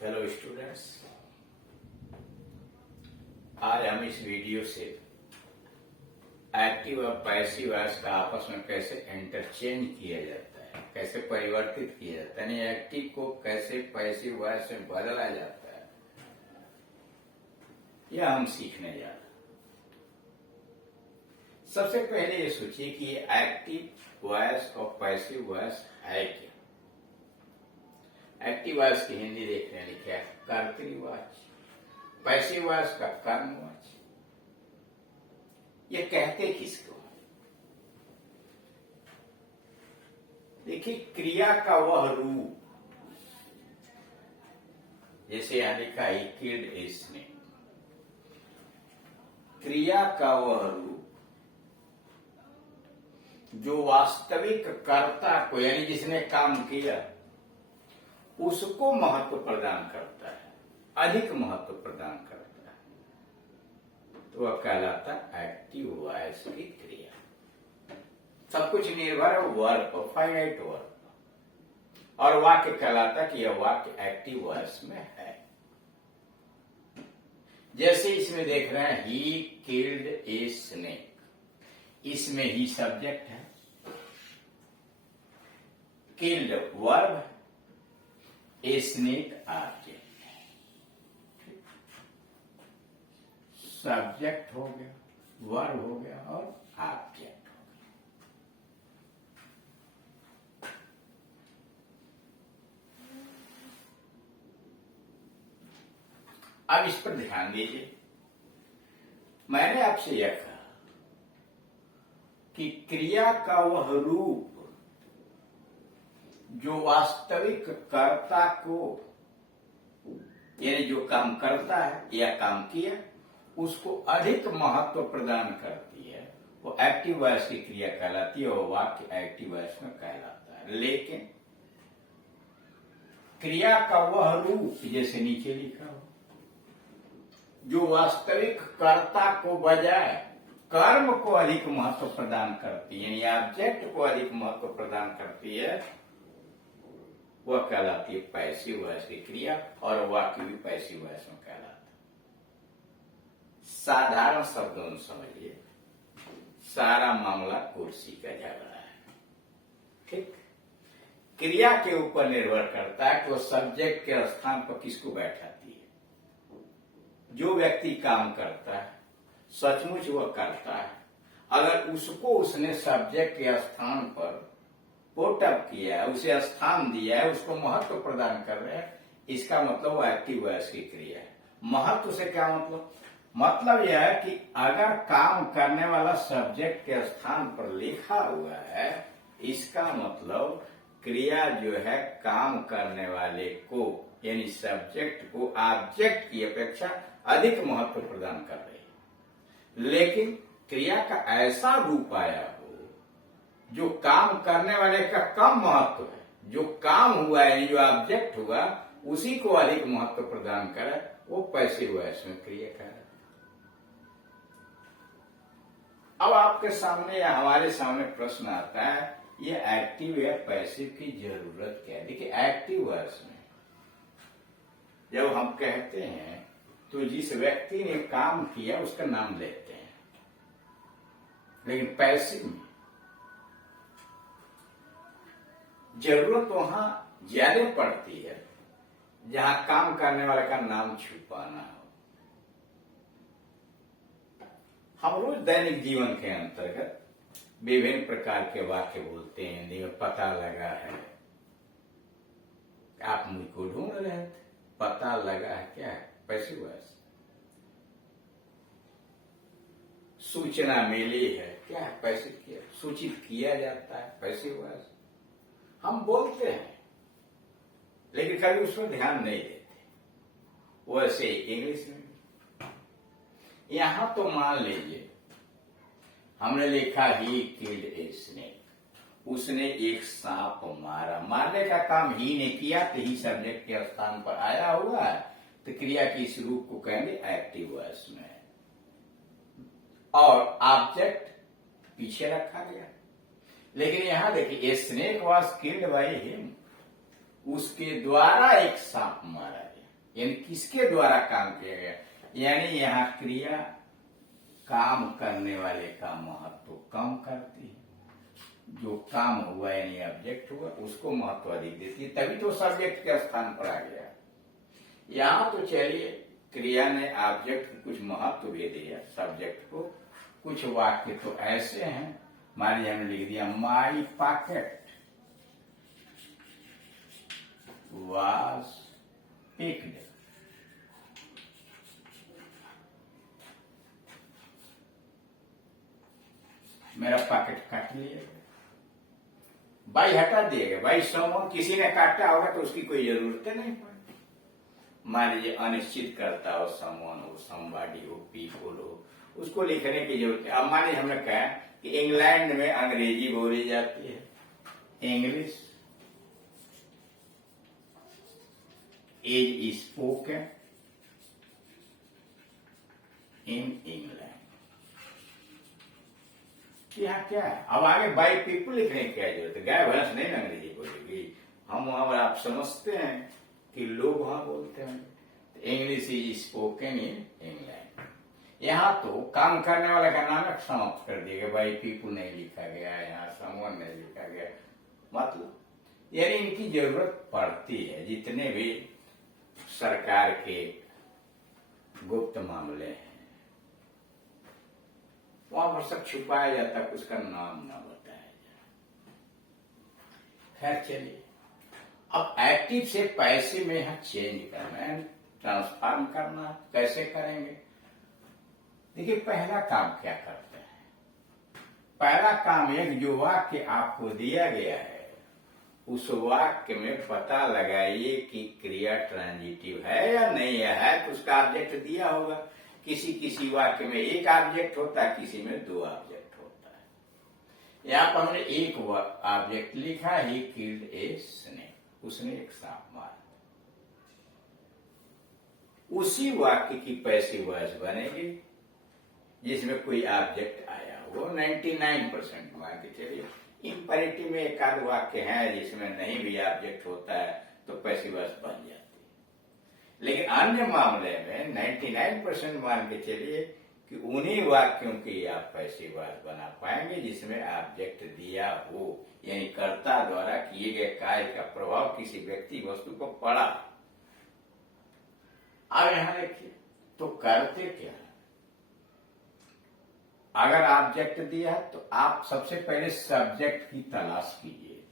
Hello students, आज हम इस वीडियो से एक्टिव और पैसिव वॉइस का आपस में कैसे इंटरचेंज किया जाता है, कैसे परिवर्तित किया जाता है, यानी एक्टिव को कैसे पैसिव वॉइस में बदला जाता है, यह हम सीखने जा रहे हैं। सबसे पहले ये सोचिए कि एक्टिव वॉइस और पैसिव वॉइस है क्या। एक्टिव वॉइस की हिंदी देखने लिखा है कर्तृवाची, पैसिव वॉइस का कर्मवाची। ये कहते किसको? देखिए, क्रिया का वह रूप, जैसे यहां लिखा है किल्ड ए स्नेक। क्रिया का वह रूप जो वास्तविक कर्ता को, यानी जिसने काम किया, उसको महत्व प्रदान करता है, अधिक महत्व प्रदान करता है, तो वह कहलाता है एक्टिव वॉइस की क्रिया। सब कुछ निर्भर है वर्ब पर, फाइनाइट वर्ब पर, और वाक्य कहलाता है कि यह वाक्य एक्टिव वॉइस में है। जैसे इसमें देख रहे हैं ही किल्ड ए स्नेक, इसमें ही सब्जेक्ट है, किल्ड वर्ब है, ए स्नेक ऑब्जेक्ट है। सब्जेक्ट हो गया, वर्ब हो गया और ऑब्जेक्ट हो गया। अब इस पर ध्यान दीजिए। मैंने आपसे यह कहा कि क्रिया का वह रूप जो वास्तविक कर्ता को, यानी जो काम करता है या काम किया, उसको अधिक महत्व प्रदान करती है, वो एक्टिव वॉइस की क्रिया कहलाती है, और वाक्य एक्टिव वॉइस में कहलाता है। लेकिन क्रिया का वह रूप, जैसे नीचे लिखा हो, जो वास्तविक कर्ता को बजाय कर्म को अधिक महत्व प्रदान करती है, यानी ऑब्जेक्ट को अधिक महत्व प्रदान करती है, वह कहलाती है पैसिव वॉइस की क्रिया, और वाक्य भी पैसिव वॉइस में कहलाता है। साधारण शब्दों में समझिए, सारा मामला कुर्सी का झगड़ा है। ठीक, क्रिया के ऊपर निर्भर करता है कि वो सब्जेक्ट के स्थान पर किसको बैठाती है। जो व्यक्ति काम करता है, सचमुच वह करता है, अगर उसको उसने सब्जेक्ट के स्थान पर पुट अप किया है, उसे स्थान दिया है, उसको महत्व प्रदान कर रहे हैं, इसका मतलब वो एक्टिव वॉइस की क्रिया है। महत्व से क्या मतलब? मतलब यह है कि अगर काम करने वाला सब्जेक्ट के स्थान पर लिखा हुआ है, इसका मतलब क्रिया जो है काम करने वाले को, यानी सब्जेक्ट को ऑब्जेक्ट की अपेक्षा अधिक महत्व प्रदान कर रही है। लेकिन क्रिया का ऐसा रूप आया हो जो काम करने वाले का कम महत्व है, जो काम हुआ है, जो ऑब्जेक्ट हुआ, उसी को अधिक महत्व प्रदान करे, वो पैसिव वॉइस में क्रिया करे। अब आपके सामने या हमारे सामने प्रश्न आता है, ये एक्टिव या पैसिव की जरूरत क्या है? देखिए, एक्टिव वॉइस में जब हम कहते हैं तो जिस व्यक्ति ने काम किया उसका नाम लेते हैं, लेकिन पैसिव में जरूरत वहां ज्यादा पड़ती है जहां काम करने वाले का नाम छुपाना हो। हम रोज दैनिक जीवन के अंतर्गत विभिन्न प्रकार के वाक्य बोलते हैं। हिंदी में पता लगा है, आप मुझको ढूंढ रहे थे, पता लगा है, क्या है? Passive voice. सूचना मिली है, क्या है? पैसिव किया। सूचित किया जाता है, पैसिव वॉइस। हम बोलते हैं लेकिन कभी उस पर ध्यान नहीं देते। वैसे इंग्लिश में यहां तो मान लीजिए हमने लिखा ही किल्ड ए स्नेक, उसने एक सांप मारा। मारने का काम ही ने किया, तो ही सब्जेक्ट के स्थान पर आया हुआ है, तो क्रिया की इस रूप को कहेंगे एक्टिव वॉइस में, और ऑब्जेक्ट पीछे रखा गया। लेकिन यहां देखिए, a snake was killed by him, उसके द्वारा एक सांप मारा गया। यानी किसके द्वारा काम किया गया, यानी यहाँ क्रिया काम करने वाले का महत्व कम करती है, जो काम हुआ यानी ऑब्जेक्ट हुआ उसको महत्व अधिक देती है, तभी तो सब्जेक्ट के स्थान पर आ गया। यहाँ तो चलिए क्रिया ने ऑब्जेक्ट को कुछ महत्व भी दिया, सब्जेक्ट को। कुछ वाक्य तो ऐसे हैं, मान लीजिए हमने लिख दिया माई पॉकेट वाज पिक्ड, मेरा पॉकेट काट लिया, बाई हटा दिया गया, बाई समवन किसी ने काटा होगा तो उसकी कोई जरूरत नहीं पड़ी। मान लीजिए अनिश्चित करता हो, समवन हो, समबॉडी हो, पीपल हो, उसको लिखने की जरूरत है। अब मान लीजिए हमने कहा कि इंग्लैंड में अंग्रेजी बोली जाती है, English is spoken in England. यहाँ क्या है, अब आगे बाई पीपल लिखने की क्या जरूरत है, गाय भैंस नहीं अंग्रेजी बोलेगी, हम वहां पर आप समझते हैं कि लोग वहां बोलते हैं। English is spoken in England, यहाँ तो काम करने वाले का नाम समाप्त कर दिया गया, बाई पीपल नहीं लिखा गया, यहाँ समवन नहीं लिखा गया। मतलब यानी इनकी जरूरत पड़ती है, जितने भी सरकार के गुप्त मामले हैं वहां पर सब छुपाया जाता, उसका नाम ना बताया जाए। खैर चलिए, अब एक्टिव से पैसे में यहां चेंज करना है, ट्रांसफॉर्म करना, कैसे करेंगे? देखिए पहला काम क्या करते हैं, पहला काम एक जो वाक्य आपको दिया गया है उस वाक्य में पता लगाइए कि क्रिया ट्रांजिटिव है या नहीं है, तो उसका ऑब्जेक्ट दिया होगा। किसी किसी वाक्य में एक ऑब्जेक्ट होता है, किसी में दो ऑब्जेक्ट होता है। यहाँ पर हमने एक ऑब्जेक्ट लिखा, ही किल्ड ए स्नेक, उसने एक सांप मारा। उसी वाक्य की पैसिव वॉइस बनेगी जिसमें कोई ऑब्जेक्ट आया हो, 99% मान के चलिए। इंपैरेटिव में एक आध वाक्य है जिसमें नहीं भी ऑब्जेक्ट होता है तो पैसिव वॉइस बन जाती है। लेकिन अन्य मामले में 99% मान के चलिए कि उन्हीं वाक्यों की आप पैसिव वॉइस बना पाएंगे जिसमें ऑब्जेक्ट दिया हो, यानी कर्ता द्वारा किए गए कार्य का प्रभाव किसी व्यक्ति वस्तु को पड़ा। अब यहां देखिए तो करते क्या, अगर ऑब्जेक्ट दिया तो आप सबसे पहले सब्जेक्ट की तलाश कीजिए,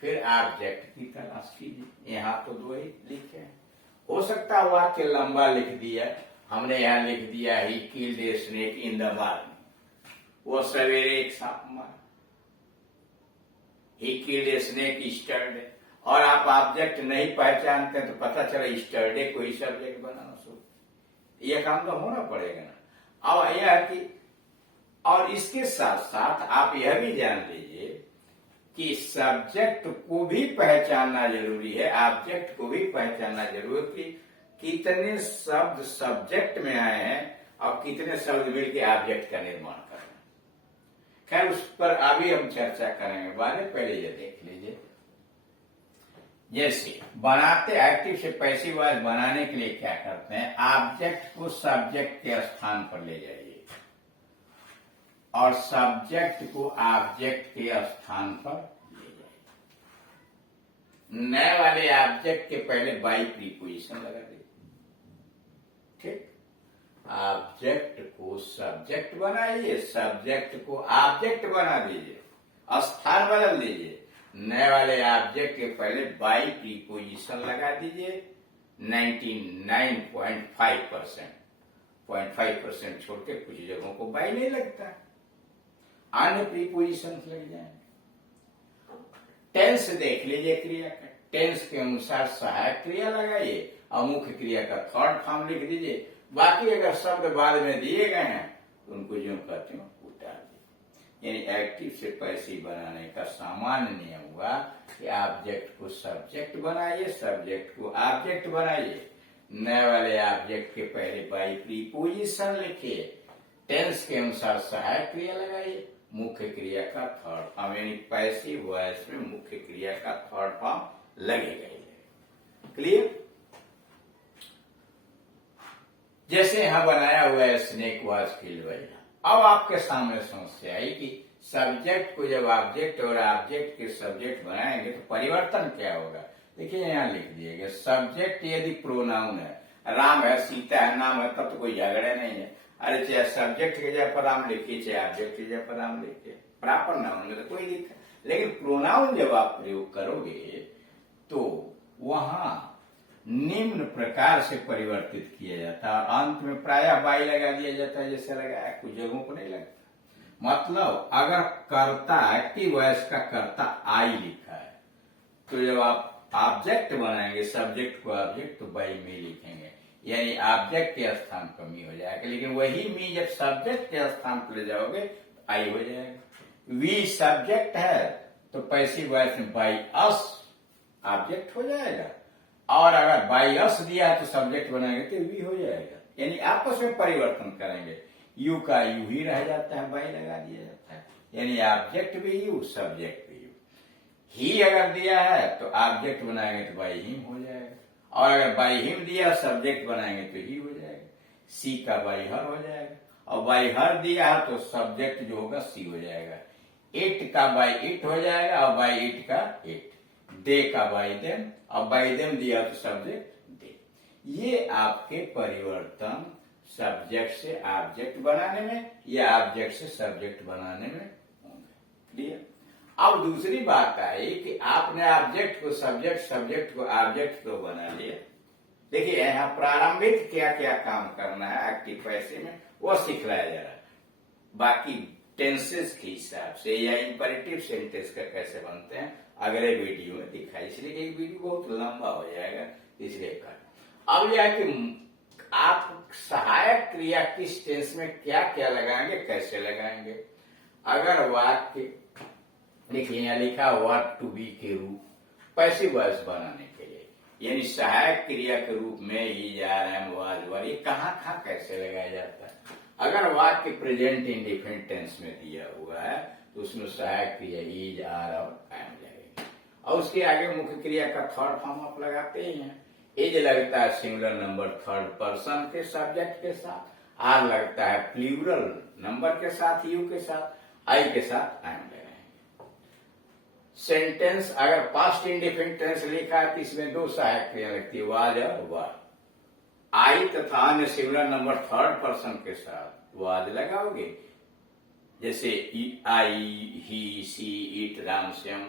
फिर ऑब्जेक्ट की तलाश कीजिए। यहां तो दो ही लिखे हैं, हो सकता है वाक्य लंबा लिख दिया, हमने यहां लिख दिया he killed a snake in the morning, वो सवेरे एक सांप मारा, ही किल्ड ए स्नेक स्टरडे, और आप ऑब्जेक्ट नहीं पहचानते तो पता चला स्टरडे कोई सब्जेक्ट बनाना शुरू, यह काम तो होना पड़ेगा ना। अब यह है कि और इसके साथ साथ आप यह भी जान लीजिए कि सब्जेक्ट को भी पहचानना जरूरी है, ऑब्जेक्ट को भी पहचानना जरूरी है कि कितने शब्द सब्जेक्ट में आए हैं और कितने शब्द मिलकर ऑब्जेक्ट का निर्माण कर रहे हैं। खैर उस पर अभी हम चर्चा करेंगे बाद में, पहले ये देख लीजिए। जैसे बनाते एक्टिव से पैसिव वॉइस बनाने के लिए क्या करते हैं, ऑब्जेक्ट को सब्जेक्ट के स्थान पर ले जाइए और सब्जेक्ट को ऑब्जेक्ट के स्थान पर ले जाइए। नए वाले ऑब्जेक्ट के पहले बाई प्रीपोजिशन लगा दीजिए, ठीक। ऑब्जेक्ट को सब्जेक्ट बनाइए, सब्जेक्ट को ऑब्जेक्ट बना दीजिए, स्थान बदल दीजिए। नए वाले ऑब्जेक्ट के पहले बाई प्रीपोजिशन लगा दीजिए। 99.5%, 0.5% छोड़ के कुछ जगहों को बाई नहीं लगता, अन्य प्रीपोजिशन लग जाएंगे। टेंस देख लीजिए क्रिया का, टेंस के अनुसार सहायक क्रिया लगाइए और मुख्य क्रिया का थर्ड फॉर्म लिख दीजिए। बाकी अगर शब्द बाद में दिए गए हैं तो उनको जो कहते हैं उतार दीजिए। यानी एक्टिव से पैसिव बनाने का सामान्य नियम हुआ कि ऑब्जेक्ट को सब्जेक्ट बनाइए, सब्जेक्ट को ऑब्जेक्ट बनाइए, नए वाले ऑब्जेक्ट के पहले बाई प्रीपोजिशन लिखिए, टेंस के अनुसार सहायक क्रिया लगाइए, मुख्य क्रिया का थर्ड फॉर्म, यानी पैसिव वॉइस में मुख्य क्रिया का थर्ड फॉर्म लगेगा। क्लियर? जैसे यहाँ बनाया हुआ है स्नेक वॉज किल्ड बाय। अब आपके सामने समस्या आई कि सब्जेक्ट को जब ऑब्जेक्ट और ऑब्जेक्ट के सब्जेक्ट बनाएंगे तो परिवर्तन क्या होगा। देखिए यहाँ लिख दिया गया, सब्जेक्ट यदि प्रोनाउन है, राम है, सीता है, नाम है, तब तो कोई झगड़ा नहीं है। अरे चाहे सब्जेक्ट के जगह पर राम लिखिए, चाहे ऑब्जेक्ट के जगह पर राम लिखिए, प्रॉपर नाउन में तो कोई दिक्कत। लेकिन प्रोनाउन जब आप प्रयोग करोगे तो वहां निम्न प्रकार से परिवर्तित किया जाता है और अंत में प्रायः बाई लगा दिया जाता है, जैसे लगाया, कुछ जगहों पर नहीं लगता। मतलब अगर कर्ता, एक्टिव वॉइस का कर्ता आई लिखा है, तो जब आप ऑब्जेक्ट बनाएंगे, सब्जेक्ट को ऑब्जेक्ट, तो बाई में लिखेंगे, यानी ऑब्जेक्ट के स्थान पर मी हो जाएगा। लेकिन वही मी जब सब्जेक्ट के स्थान पर ले जाओगे तो आई हो जाएगा। वी सब्जेक्ट है तो पैसिव वॉइस में बाई अस ऑब्जेक्ट हो जाएगा, और अगर बाई अस दिया है तो सब्जेक्ट बनाएंगे तो वी हो जाएगा, यानी आपस में परिवर्तन करेंगे। यू का यू ही रह जाता है, बाई लगा दिया जाता है, यानी ऑब्जेक्ट भी यू, सब्जेक्ट भी यू। ही अगर दिया है तो ऑब्जेक्ट बनाएंगे तो बाई हिम हो जाएगा, और अगर बाई हिम दिया सब्जेक्ट बनाएंगे तो ही हो जाएगा। सी का बाई हर हो जाएगा, और बाई हर दिया है तो सब्जेक्ट जो होगा सी हो जाएगा। इट का बाई इट हो जाएगा, और बाई इट का इट। दे का बाई देम, और बाई देम दिया तो सब्जेक्ट दे। ये आपके परिवर्तन सब्जेक्ट से ऑब्जेक्ट बनाने में या ऑब्जेक्ट से सब्जेक्ट बनाने में होंगे। क्लियर। अब दूसरी बात आई कि आपने ऑब्जेक्ट को सब्जेक्ट, सब्जेक्ट को ऑब्जेक्ट तो बना लिया। देखिए यहाँ प्रारंभिक क्या क्या काम करना है एक्टिव पैसे में वो सिखलाया जा रहा है। बाकी टेंसेस के हिसाब से या इंपरेटिव सेंटेंस का कैसे बनते हैं अगले वीडियो में दिखाई, इसलिए एक वीडियो बहुत लंबा हो जाएगा, इसलिए कर। अब यह कि आप सहायक क्रिया किस टेंस में क्या क्या लगाएंगे, कैसे लगाएंगे। अगर वाक्य देखिए यहाँ लिखा वर्ब टू बी के रूप पैसिव वॉइस बनाने के लिए, यानी सहायक क्रिया के रूप में इज, आर, एम, वाज, वर, ये कहाँ कैसे लगाया जाता है। अगर वाक्य प्रेजेंट इंडिफिनिट टेंस में दिया हुआ है तो उसमें सहायक क्रिया इज, आर और एम लगेगी, और उसके आगे मुख्य क्रिया का थर्ड फॉर्म आप लगाते ही हैं। इज लगता है सिंगुलर नंबर थर्ड पर्सन के सब्जेक्ट के साथ, आर लगता है प्लूरल नंबर के साथ, यू के साथ, आई के साथ एम लगाएंगे। सेंटेंस अगर पास्ट इंडिफिनिट टेंस लिखा है तो इसमें दो सहायक क्रिया लगती है, वाज और वर। आई तथा अन्य सिंगुलर नंबर थर्ड पर्सन के साथ वाज लगाओगे, जैसे I, he, she, it, Ram, Shyam.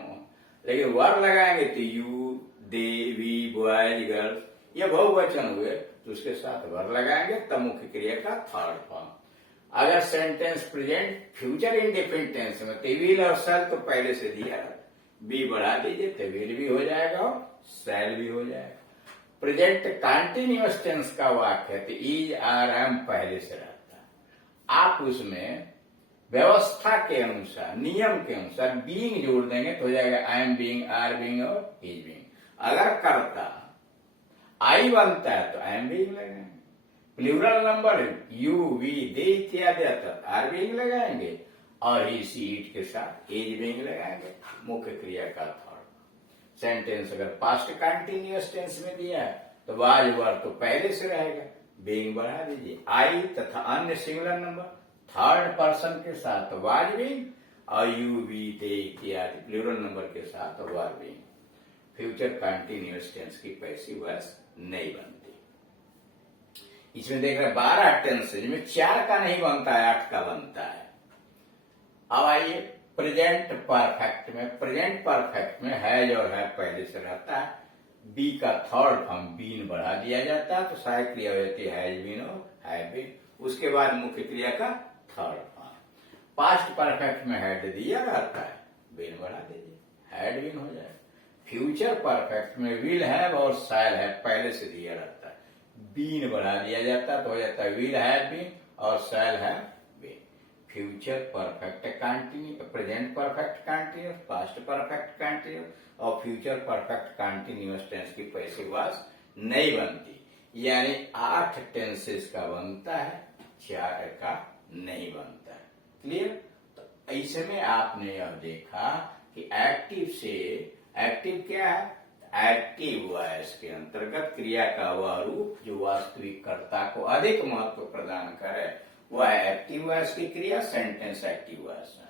लेकिन वर लगाएंगे तो you, they, we, boys, girls, ये बहुवचन हुए तो उसके साथ वर लगाएंगे, तब मुख्य क्रिया का थर्ड फॉर्म। अगर sentence present future indefinite tense में तो विल और शैल तो पहले से दिया है, बी बढ़ा दीजिए तो विल भी हो जाएगा और शैल भी हो जाएगा। प्रेजेंट कंटिन्यूअस टेंस का वाक्य है तो इज, आर, एम पहले से रहता है, आप उसमें व्यवस्था के अनुसार, नियम के अनुसार बीइंग जोड़ देंगे तो हो जाएगा I am being, are being और इज बीइंग। अगर कर्ता आई बनता है तो आई एम बीइंग लगाएंगे, plural number you, we, they इत्यादि आर बीइंग लगाएंगे, और ही, सी, इट के साथ एज बीइंग लगाएंगे, मुख्य क्रिया का थर्ड। सेंटेंस अगर पास्ट कंटिन्यूअस टेंस में दिया है तो वाज, वर तो पहले से रहेगा, बीइंग बढ़ा दीजिए, आई तथा अन्य सिंगुलर नंबर थर्ड पर्सन के साथ वाज बीइंग, और यू, वी, दे इत्यादि प्लूरल नंबर के साथ were being. Future continuous tense की पैसिव वॉइस नहीं बनती। इसमें देख रहे 12 टेंस है, जिसमें 4 का नहीं बनता है, 8 का बनता है। अब आइए प्रेजेंट परफेक्ट में। प्रेजेंट परफेक्ट में हैज और है पहले से रहता है, बी का थर्ड फॉर्म बीन बढ़ा दिया जाता है तो सहायक क्रिया हो जाती है हैज बीन और हैव बीन, उसके बाद मुख्य क्रिया का थर्ड फॉर्म। पास्ट परफेक्ट में हैड दिया रहता है, बीन बढ़ा दीजिए, हैड बीन हो जाएगा। फ्यूचर परफेक्ट में विल हैव और शैल हैव पहले से दिया रहता है, बीन बढ़ा दिया जाता है तो हो जाता है विल हैव बीन और shall have been. Future perfect continue, present perfect continuous, past perfect continuous और फ्यूचर परफेक्ट कंटिन्यूअस टेंस की पैसिव वॉइस नहीं बनती, यानी 8 टेंसेस का बनता है, 4 का नहीं बनता है। क्लियर। तो ऐसे में आपने यह देखा कि एक्टिव से, एक्टिव क्या है, एक्टिव वॉइस के अंतर्गत क्रिया का वह रूप जो वास्तविक कर्ता को अधिक महत्व प्रदान करे वह एक्टिव वॉइस की क्रिया सेंटेंस एक्टिव वॉइस है।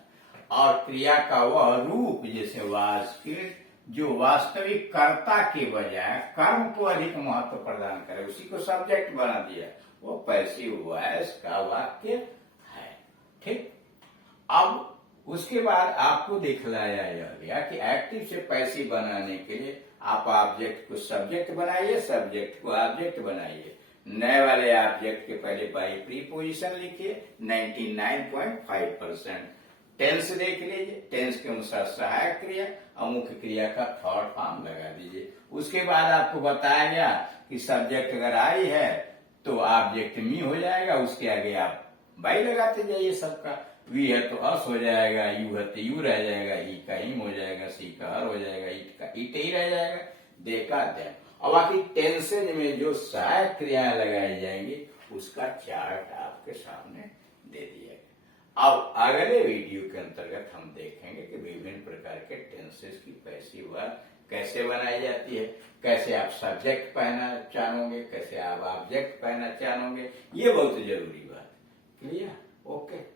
और क्रिया का वह रूप जैसे वाज के जो वास्तविक कर्ता के बजाय कर्म को अधिक महत्व प्रदान करे उसी को सब्जेक्ट बना दिया, वो पैसिव वॉइस का वाक्य है। ठीक, अब उसके बाद आपको दिखलाया गया कि एक्टिव से पैसिव बनाने के लिए आप ऑब्जेक्ट को सब्जेक्ट बनाइए, सब्जेक्ट को ऑब्जेक्ट बनाइए। नए वाले ऑब्जेक्ट के पहले बाई प्रीपोजिशन लिखिए 99.5%। टेंस देख लीजिए, टेंस के अनुसार सहायक क्रिया और मुख्य क्रिया का थर्ड फॉर्म लगा दीजिए। उसके बाद आपको बताया गया कि सब्जेक्ट अगर आई है तो ऑब्जेक्ट मी हो जाएगा, उसके आगे आप बाई लगाते जाइए सबका। वी है तो अस हो जाएगा, यू है तो यू रह जाएगा, ई का इम हो जाएगा, सी का हर हो जाएगा, ईट का ईट ही रह जाएगा, दे का दे। और बाकी टेंसेज में जो सहायक क्रियाएं लगाई जाएंगी उसका चार्ट आपके सामने दे दिया गया। अब अगले वीडियो के अंतर्गत हम देखेंगे कि विभिन्न प्रकार के टेंसेज की पैसिव वर्ब कैसे बनाई जाती है, कैसे आप सब्जेक्ट पहना चाहोगे, कैसे आप ऑब्जेक्ट पहना चाहोगे, ये बहुत जरूरी बात। क्लियर? ओके।